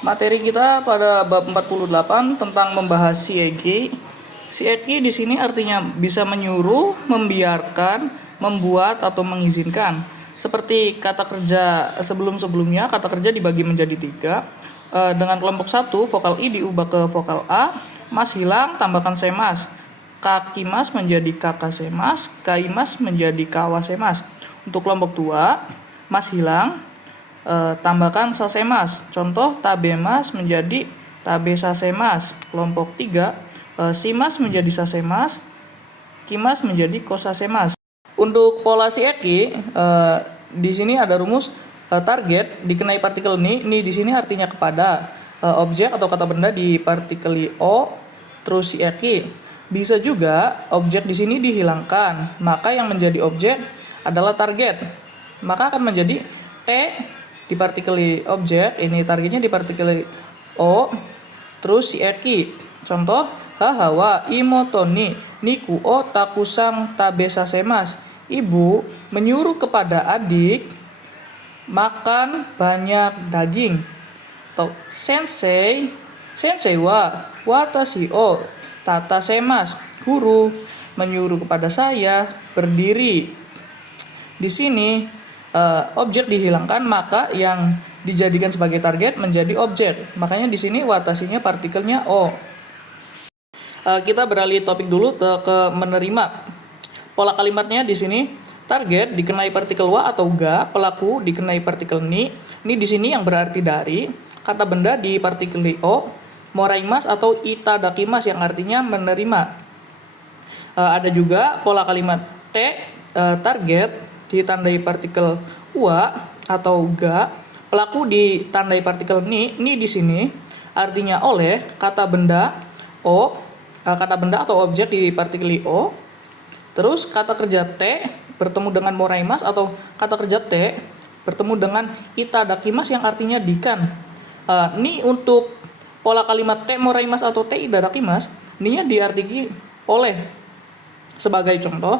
Materi kita pada bab 48 tentang membahas siegi. Siegi di sini artinya bisa menyuruh, membiarkan, membuat atau mengizinkan. Seperti kata kerja sebelum-sebelumnya, kata kerja dibagi menjadi 3. Dengan kelompok 1, vokal I diubah ke vokal A. Mas hilang, tambahkan semas. Kaki mas menjadi kakak semas. Kai mas menjadi kawa semas. Untuk kelompok 2, mas hilang, tambahkan sasemas. Contoh tabemas menjadi tabe sasemas. Kelompok 3, simas menjadi sasemas, kimas menjadi kosasemas. Untuk pola sieki, di sini ada rumus target dikenai partikel ni di sini artinya kepada, objek atau kata benda di partikel o, terus sieki. Bisa juga objek di sini dihilangkan, maka yang menjadi objek adalah target. Maka akan menjadi T di partikel objek, ini targetnya di partikel O, terus sieki. Contoh, hahawa imotoni niku o takusang tabesa semas. Ibu menyuruh kepada adik makan banyak daging. Atau sensei wa watashi o tata semas. Guru menyuruh kepada saya berdiri. Di sini objek dihilangkan, maka yang dijadikan sebagai target menjadi objek. Makanya di sini watashinya partikelnya o. Kita beralih topik dulu ke menerima. Pola kalimatnya di sini target dikenai partikel wa atau ga, pelaku dikenai partikel ni. Ni di sini yang berarti dari, kata benda di partikel o, moraimas atau itadakimas yang artinya menerima. Ada juga pola kalimat T, target ditandai partikel wa atau ga, pelaku ditandai partikel ni di sini artinya oleh, kata benda o, kata benda atau objek di partikel o, terus kata kerja T bertemu dengan moraimas atau kata kerja T bertemu dengan itadakimas yang artinya dikan. Ni untuk pola kalimat T moraimas atau T itadakimas, ninya diartikan oleh. Sebagai contoh,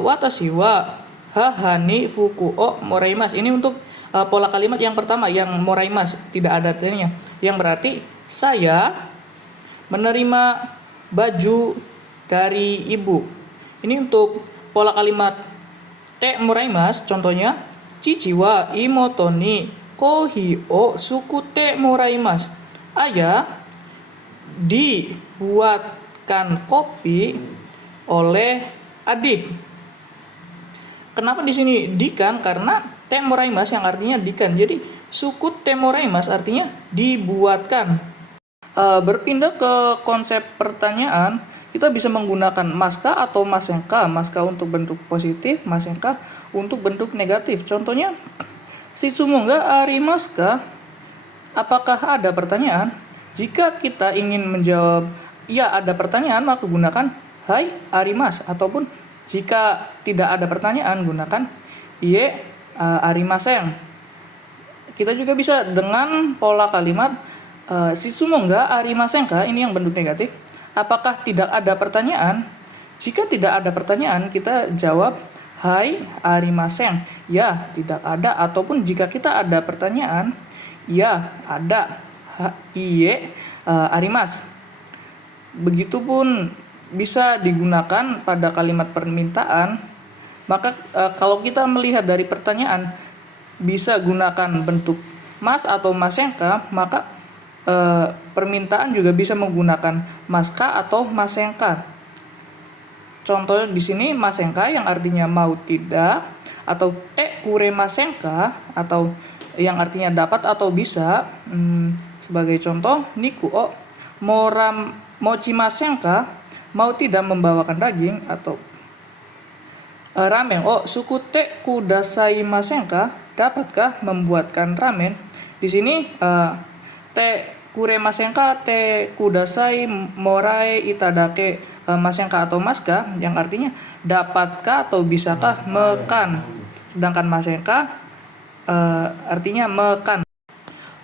watashi wa hahani fuku o moraimas. Ini untuk pola kalimat yang pertama yang moraimas, tidak ada T-nya, yang berarti saya menerima baju dari ibu. Ini untuk pola kalimat T moraimas, contohnya cici wa imoto ni kohi o suku te moraimas. Ayah dibuatkan kopi oleh adik. Kenapa di sini dikan? Karena te moraimas yang artinya dikan. Jadi suku te moraimas artinya dibuatkan. Berpindah ke konsep pertanyaan, kita bisa menggunakan maska atau masenka. Maska untuk bentuk positif, masenka untuk bentuk negatif. Contohnya, shitsumo ga arimasu ka? Apakah ada pertanyaan? Jika kita ingin menjawab ya ada pertanyaan, maka gunakan hai arimasu, ataupun jika tidak ada pertanyaan gunakan iye arimasen. Kita juga bisa dengan pola kalimat shitsumo ga arimasen ka, ini yang bentuk negatif. Apakah tidak ada pertanyaan? Jika tidak ada pertanyaan, kita jawab hai arimasen, ya tidak ada. Ataupun jika kita ada pertanyaan, ya ada, iye arimasu. Begitupun bisa digunakan pada kalimat permintaan. Maka kalau kita melihat dari pertanyaan bisa gunakan bentuk mas atau masenka, maka permintaan juga bisa menggunakan maska atau masenka. Contoh di sini masenka yang artinya mau tidak, atau kure masenka atau yang artinya dapat atau bisa. Sebagai contoh, niku o mochi masenka, mau tidak membawakan daging, atau ramen o suku te kudasai masenka, dapatkah membuatkan ramen. Di sini te kure masenka te kudasai morai itadake masenka atau maska yang artinya dapatkah atau bisakah makan. Sedangkan masenka artinya makan.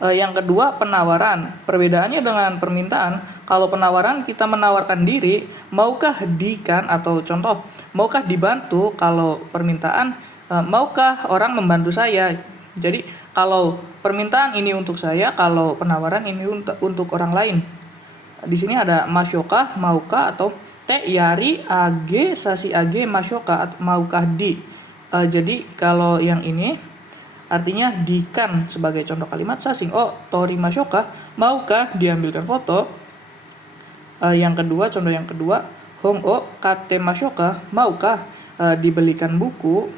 Yang kedua, penawaran. Perbedaannya dengan permintaan, kalau penawaran kita menawarkan diri, maukah dikan, atau contoh, maukah dibantu. Kalau permintaan, maukah orang membantu saya. Jadi Kalau permintaan ini untuk saya, kalau penawaran ini untuk orang lain. Di sini ada masyoka, maukah, atau te yari age sasi age masyoka, maukah di. Jadi kalau yang ini artinya dikan sebagai contoh kalimat sasing o tori masyoka, maukah diambilkan foto. Yang kedua, contoh yang kedua, hong o kate masyoka, maukah dibelikan buku.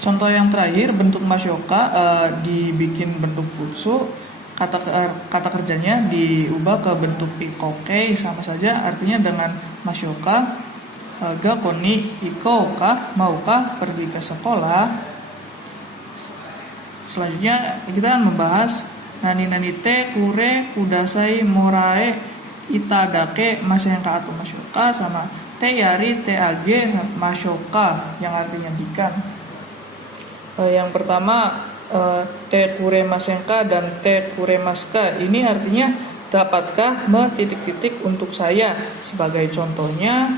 Contoh yang terakhir, bentuk masyoka dibikin bentuk futsu. Kata kerjanya diubah ke bentuk ikoke, sama saja artinya dengan masyoka. Ga koni iko kah, maukah pergi ke sekolah. Selanjutnya kita membahas nani te kure kudasai morae itadake masenka atau masyoka, sama te yari te age masyoka yang artinya dikan. Yang pertama, te kure masenka dan te kure maska ini artinya dapatkah titik-titik untuk saya. Sebagai contohnya,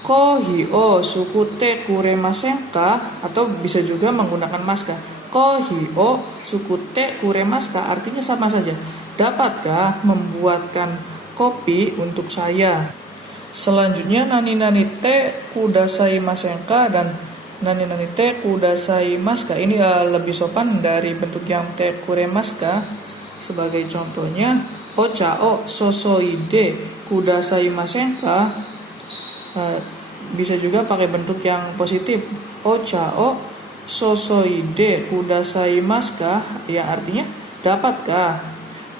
ko hio suku te kure masenka, atau bisa juga menggunakan maska. Ko hio suku te kure maska artinya sama saja, dapatkah membuatkan kopi untuk saya. Selanjutnya, nani te kudasai masenka dan nani te kudasai maska ini lebih sopan dari bentuk yang te kure maska. Sebagai contohnya, ocha o sosoide kudasai masenka, bisa juga pakai bentuk yang positif, ocha o sosoide kudasai maska, yang artinya dapatkah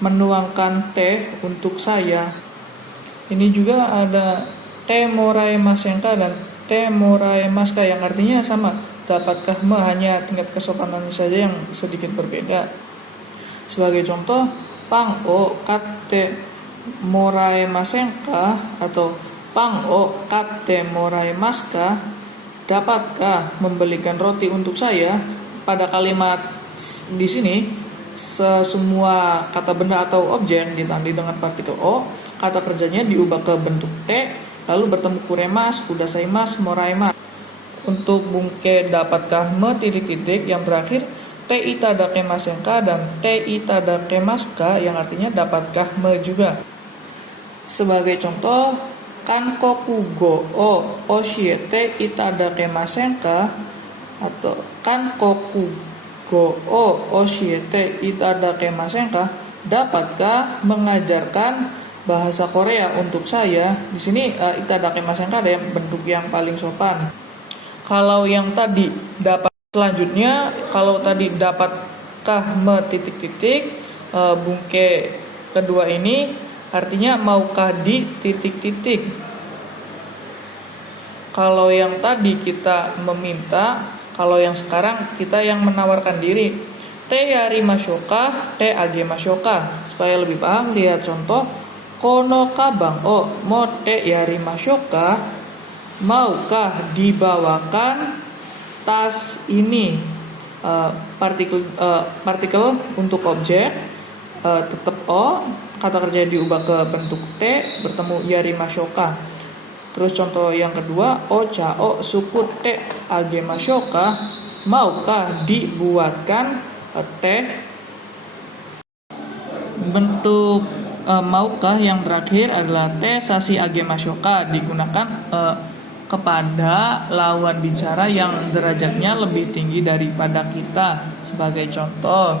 menuangkan teh untuk saya. Ini juga ada te morai masenka dan te morai maska yang artinya sama, dapatkah hanya tingkat kesopanan saja yang sedikit berbeda. Sebagai contoh, pang o kate morai masenka atau pang o kate morai maska, dapatkah membelikan roti untuk saya. Pada kalimat di sini semua kata benda atau objek ditandai dengan partikel o, kata kerjanya diubah ke bentuk te, lalu bertemu kuremas, kudasaimas, moraimas. Untuk bungke dapatkah titik-titik yang terakhir, te itadake masenka dan te itadake maska yang artinya dapatkah juga. Sebagai contoh, kankoku go o oshiete itadake masenka, atau kankoku go o oshiete itadake masenka, dapatkah mengajarkan bahasa Korea untuk saya. Di sini itadake masenka ada yang bentuk yang paling sopan. Kalau yang tadi dapat, selanjutnya kalau tadi dapatkah titik-titik, bungke kedua ini artinya maukah di titik-titik. Kalau yang tadi kita meminta, kalau yang sekarang kita yang menawarkan diri. Te yari masyoka, te age masyoka. Supaya lebih paham, lihat contoh. Kono kabang o mo te yari masyoka, maukah dibawakan tas ini. Partikel untuk objek tetap o, kata kerja diubah ke bentuk te, bertemu yari masyoka. Terus contoh yang kedua, ocha o suku te age masyoka, maukah dibuatkan teh. Bentuk maukah yang terakhir adalah te sasi age masyoka, digunakan kepada lawan bicara yang derajatnya lebih tinggi daripada kita. Sebagai contoh,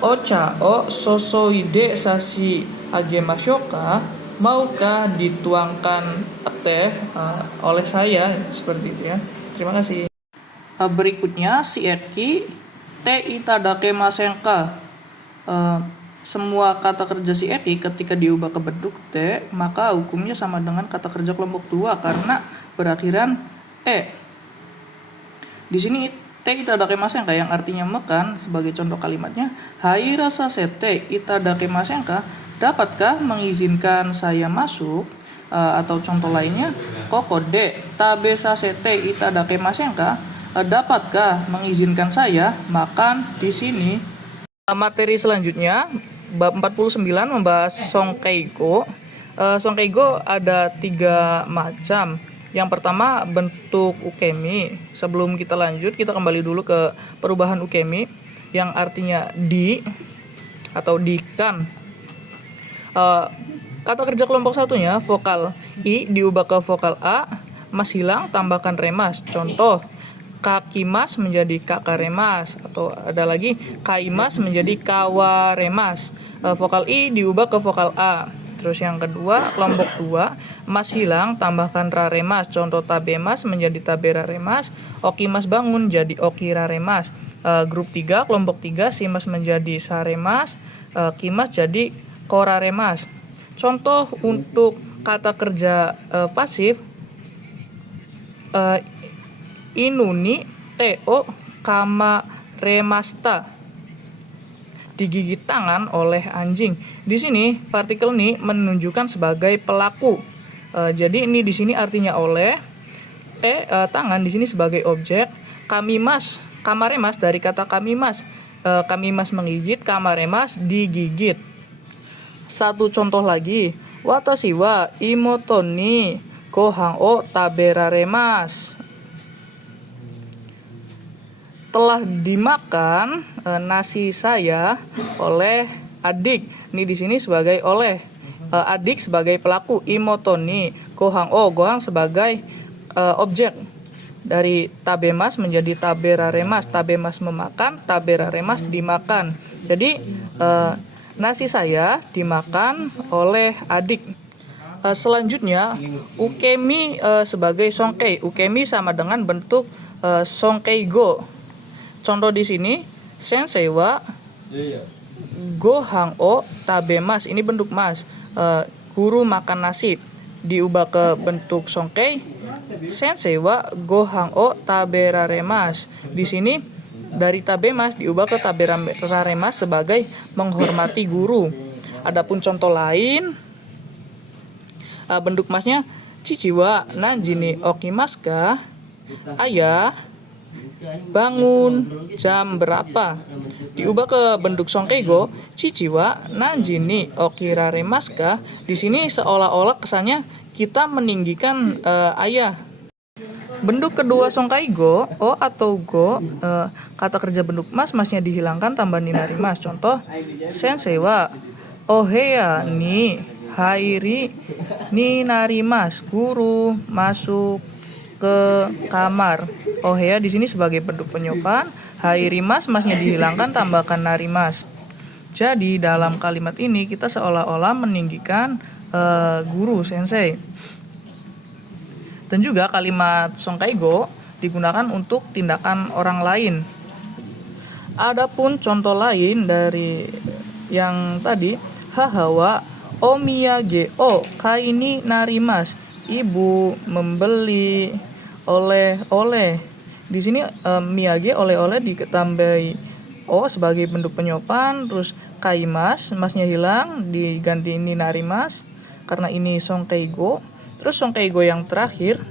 ocha o sosoide sasi age masyoka, maukah dituangkan teh oleh saya, seperti itu ya. Terima kasih. Berikutnya sietki te itadake masenka. Semua kata kerja sietki ketika diubah ke bentuk te, maka hukumnya sama dengan kata kerja kelompok 2 karena berakhiran e. Di sini te itadake masenka yang artinya makan. Sebagai contoh kalimatnya, hai rasa sete itadake masenka, dapatkah mengizinkan saya masuk. Atau contoh lainnya, kokode tabe sasete itadake masenka, dapatkah mengizinkan saya makan di sini. Materi selanjutnya bab 49 membahas songkeigo. Songkeigo ada 3 macam. Yang pertama bentuk ukemi. Sebelum kita lanjut, kita kembali dulu ke perubahan ukemi yang artinya di atau dikan. Kata kerja kelompok satunya, vokal I diubah ke vokal A, mas hilang tambahkan remas. Contoh, kakimas menjadi kakaremas, atau ada lagi kaimas menjadi kawaremas. Vokal I diubah ke vokal A. Terus yang kedua, kelompok 2, mas hilang tambahkan raremas. Contoh, tabemas menjadi taberaremas, okimas bangun jadi okiraremas. Grup 3, kelompok 3, simas menjadi saremas, kimas jadi koraremas. Contoh untuk kata kerja pasif, inuni teo kama remasta, digigit tangan oleh anjing. Di sini partikel ni menunjukkan sebagai pelaku. Jadi ini di sini artinya oleh, tangan di sini sebagai objek, kamimas, kamaremas dari kata kamimas. Kamimas menggigit, kamaremas digigit. Satu contoh lagi, watashi wa imoto ni gohan o taberaremas. Telah dimakan nasi saya oleh adik. Ini di sini sebagai oleh, adik sebagai pelaku, imotoni, gohan o, gohan sebagai objek. Dari tabemas menjadi taberaremas. Tabemas memakan, taberaremas dimakan. Jadi nasi saya dimakan oleh adik. Selanjutnya, ukemi sebagai songkei. Ukemi sama dengan bentuk songkei go. Contoh di sini, sensei wa gohan o tabemas. Ini bentuk mas. Guru makan nasi. Diubah ke bentuk songkei. Sensei wa gohan o taberaremas. Di sini dari tabemas diubah ke taberaremas sebagai menghormati guru. Adapun contoh lain, bentuk masnya cici wa nanjini okimaska. Ayah bangun jam berapa? Diubah ke bentuk songkeigo, cici wa nanjini okiraremaska. Di sini seolah-olah kesannya kita meninggikan ayah. Bentuk kedua songkaigo, o atau go, kata kerja bentuk mas, masnya dihilangkan tambah ninarimas. Contoh, sensei wa oheya ni hairi ninarimas. Guru masuk ke kamar. Oheya di sini sebagai bentuk penyopan, hairimas masnya dihilangkan tambahkan narimas. Jadi dalam kalimat ini kita seolah-olah meninggikan guru sensei. Dan juga kalimat songkaigo digunakan untuk tindakan orang lain. Adapun contoh lain dari yang tadi, hahawa omiyage o kaini narimas. Ibu membeli oleh-oleh. Di sini miyage oleh-oleh ditambahi o sebagai bentuk penyopan, terus kaimas, masnya hilang diganti ini narimas karena ini songkeigo. Terus songkeigo yang terakhir,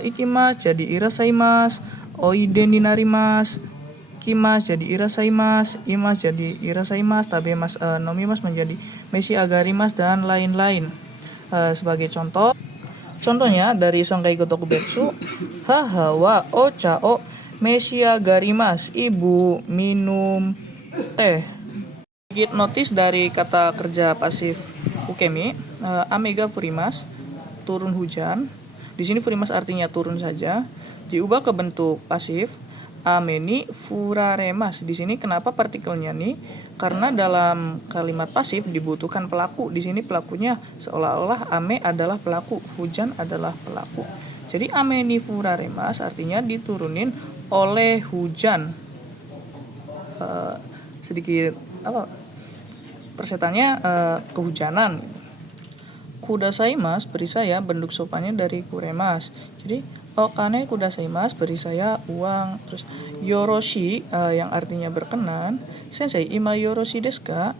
ikimas jadi irasaimas, oide ni narimas, kimas jadi irasaimas, imas jadi irasaimas, tabemas nomimas menjadi meshi agarimas dan lain-lain. Sebagai contohnya dari songkaigo tokubetsu, haha wa ocha o meshi agarimas, ibu minum teh. Sedikit notis dari kata kerja pasif ukemi, amega furimas, turun hujan. Di sini furimas artinya turun saja, diubah ke bentuk pasif, ameni furaremas. Di sini kenapa partikelnya nih? Karena dalam kalimat pasif dibutuhkan pelaku. Di sini pelakunya seolah-olah ame adalah pelaku, hujan adalah pelaku. Jadi ameni furaremas artinya diturunin oleh hujan. Sedikit persetannya kehujanan. Kudasaimas beri saya, bentuk sopannya dari kuremas. Jadi okane kudasaimas beri saya uang. Terus yoroshi yang artinya berkenan. Sensei ima yoroshi desu ka?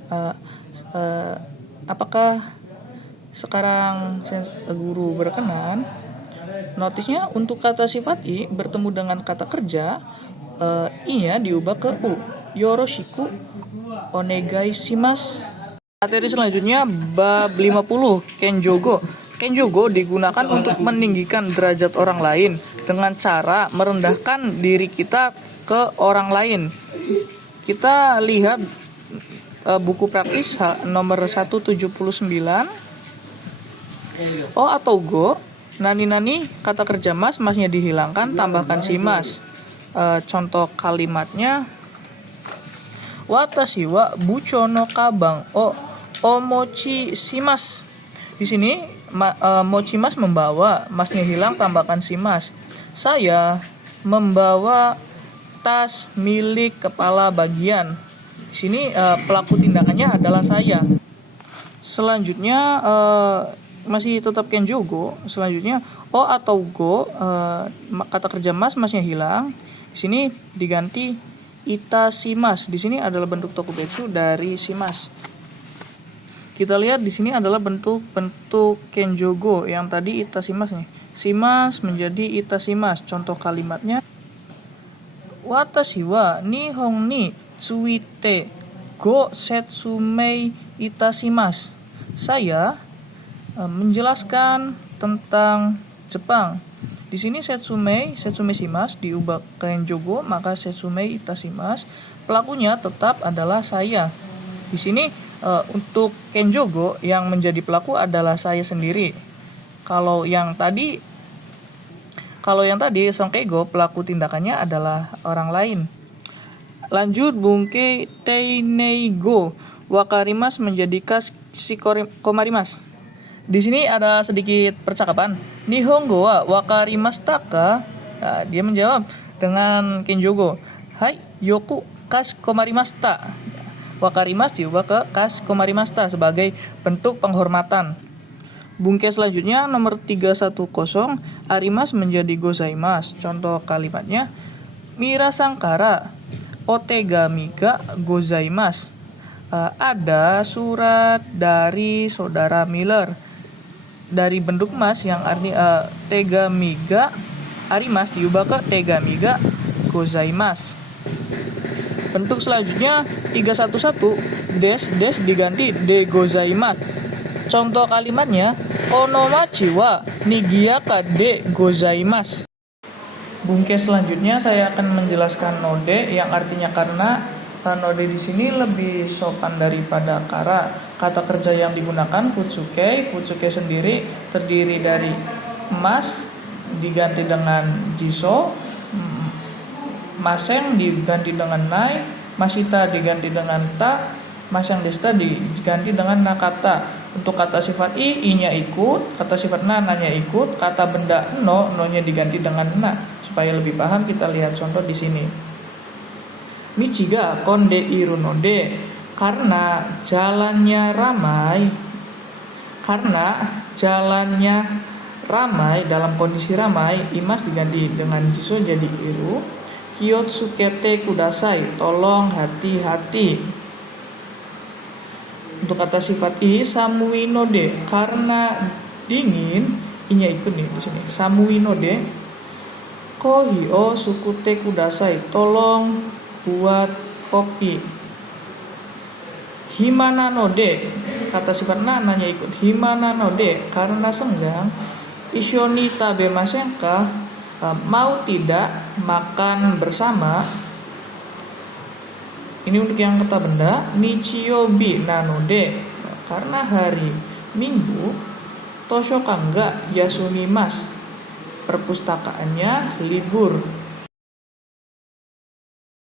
Apakah sekarang guru berkenan? Notisnya untuk kata sifat i bertemu dengan kata kerja, i-nya diubah ke u. Yoroshiku onegai shimasu. Materi selanjutnya bab 50 Kenjogo. Kenjogo digunakan untuk meninggikan derajat orang lain dengan cara merendahkan diri kita ke orang lain. Kita lihat buku praktis nomor 179. O atau go, nani-nani, kata kerja mas, masnya dihilangkan, tambahkan si mas. Contoh kalimatnya, watashi wa bucho no kabang o omochi shimasu. Di sini mochi mas membawa, masnya hilang, tambahkan si mas. Saya membawa tas milik kepala bagian. Di sini pelaku tindakannya adalah saya. Selanjutnya masih tetap kenjogo. Selanjutnya o atau go, kata kerja mas, masnya hilang. Di sini diganti itashimasu. Di sini adalah bentuk tokubetsu dari shimas. Kita lihat di sini adalah bentuk kenjogo yang tadi itashimasu nih. Shimas menjadi itashimasu. Contoh kalimatnya, watashi wa nihon ni tsuite go setsumei itashimasu. Saya menjelaskan tentang Jepang. Di sini setsumei shimasu diubah ke kenjogo, maka setsumei itashimasu. Pelakunya tetap adalah saya. Di sini untuk kenjogo yang menjadi pelaku adalah saya sendiri. Kalau yang tadi sonkeigo, pelaku tindakannya adalah orang lain. Lanjut bungke teineigo, wakarimas menjadi kashi komarimas. Di sini ada sedikit percakapan. Nihongo wa wakarimashita ka? Nah, dia menjawab dengan kenjogo, hai yoku kashi komarimashita. Wakarimas diubah ke kashi komarimashita sebagai bentuk penghormatan. Bungke selanjutnya nomor 310, arimas menjadi gozaimasu. Contoh kalimatnya, mira sangkara otegami ga gozaimasu. Ada surat dari saudara Miller. Dari bentuk mas yang arti tegami ga arimas diubah ke tegami ga gozaimasu. Bentuk selanjutnya 311, des diganti de gozaimasu. Contoh kalimatnya, onomachi wa nigiyaka de gozaimasu. Bungke selanjutnya saya akan menjelaskan node yang artinya karena. Node di sini lebih sopan daripada kara. Kata kerja yang digunakan futsuke sendiri terdiri dari mas diganti dengan jiso, maseng diganti dengan nai, masita diganti dengan ta, maseng desta diganti dengan nakata. Untuk kata sifat i-nya ikut, kata sifat na-nya ikut, kata benda no-nya diganti dengan na. Supaya lebih paham kita lihat contoh di sini. Michiga konde iru node, karena jalannya ramai dalam kondisi ramai, imas diganti dengan jiso jadi iru. Kiyotsukete kudasai, tolong hati-hati. Untuk kata sifat i, samui node, karena dingin, i-nya ikut nih di sini. Samui node, kohi o sukute kudasai, tolong buat kopi. Himana node, kata sifat nanya ikut. Himana node, karena senggang. Ishoni tabemasen ka, mau tidak makan bersama. Ini untuk yang kata benda. Nichiyobi nanode, karena hari Minggu. Toshokan ga yasumimasu, perpustakaannya libur.